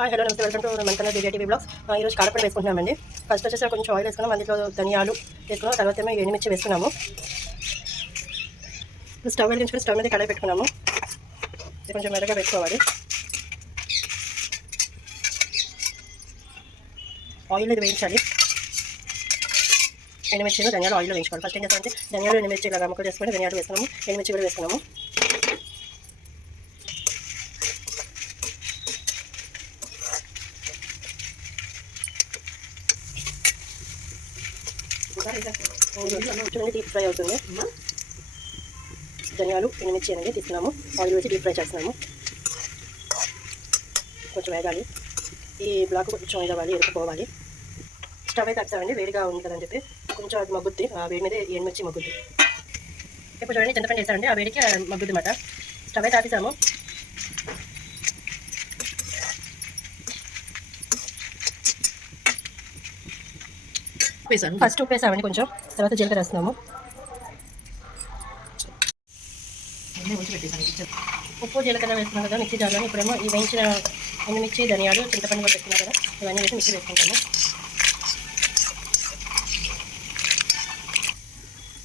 Hi hello నమస్తే welcome to Manthana Divya TV blogs. ఈరోజు కారపొడి వేసుకుంటున్నామండి. ఫస్ట్ వచ్చేసి కొంచెం ఆయిల్ వేసుకున్నాం, అందులో ధనియాలు వేసుకున్నాం, తర్వాత ఏమో ఎండుమిర్చి వేసుకున్నాము. స్టవ్ వెలిగించుకుని స్టవ్ మీద కడాయి పెట్టుకున్నాము. ఇది కొంచెం మెల్లగా పెట్టుకోవాలి. ఆయిల్ ఇది వేయించాలి. ఎండుమిర్చిలో ధనియాలు ఆయిల్లో వేయించుకోవాలి. ఫస్ట్ ఏం చేస్తామంటే ధనియాలు ఎండుమిర్చి ఇలా ముక్కలు చేసుకొని ధనియాలు వేసుకున్నాము, ఎండుమిర్చి కూడా వేసుకున్నాము. చూడండి డీప్ ఫ్రై అవుతుంది. ధనియాలు ఎండుమిర్చి అనేది తీసుకున్నాము, ఆయిల్ వేసి డీప్ ఫ్రై చేస్తున్నాము. కొంచెం వేగాలి, ఈ బ్లాక్ కొంచెం వేగాలి, ఎరుకుపోవాలి. స్టవ్ అయితే తగ్గుతామండి, వేడిగా ఉంది కదని చెప్పి కొంచెం అది మగ్గుద్ది, ఆ వేడి మీద ఎండుమిర్చి మగ్గుద్ది. ఇప్పుడు చూడండి చింతపండు వేసామండి, ఆ వేడికి మగ్గుద్ది అన్నమాట. స్టవ్ అయితే ఆపేసాము. ఫస్ట్ ఉప్పు వేసామండి కొంచెం, తర్వాత జీలకర్ర వేస్తున్నాము. ఉప్పు జీలకర్ర వేస్తున్నాం కదా మిక్సీ జార్లో. ఇప్పుడేమో ఈ వేయించిన ఎండుమిర్చి ధనియాలు చింతపండు కూడా వేస్తున్నాం కదా, ఇవన్నీ వేసి మిక్సీ వేసుకుంటాము.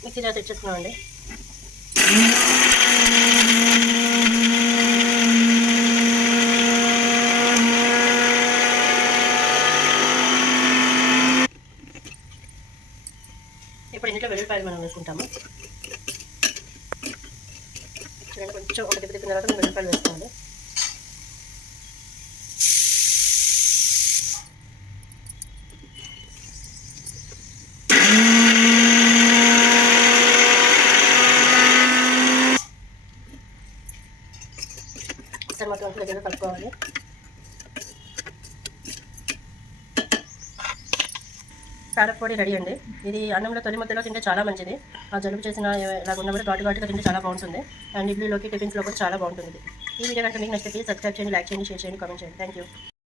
మిక్సీ జార్ తెచ్చేస్తున్నామండి. ఇప్పుడు ఇంట్లో వెల్లుల్లిపాయలు మనం వేసుకుంటాము. చూడండి కొంచెం ఒక తిప్పిన తర్వాత మనం వెల్లుల్లిపాయలు వేసుకోవాలి. ఒకసారి మొత్తం అంతా దగ్గర కలుపుకోవాలి. కారపొడి రెడీ అండి. ఇది అన్నంలో తొలి ముద్దలో తింటే చాలా మంచిది. ఆ జలుబు చేసిన ఇలా ఉన్న కూడా ఘాటుగా తింటే చాలా బాగుంటుంది. అండ్ ఇడ్లీలోకి టిఫిన్స్లో కూడా చాలా బాగుంటుంది. ఈ వీడియో కనుక మీకు నచ్చితే ప్లీజ్ సబ్స్క్రైబ్ చేయండి, లైక్ చేయండి, షేర్ చేయండి, కామెంట్ చేయండి. Thank you.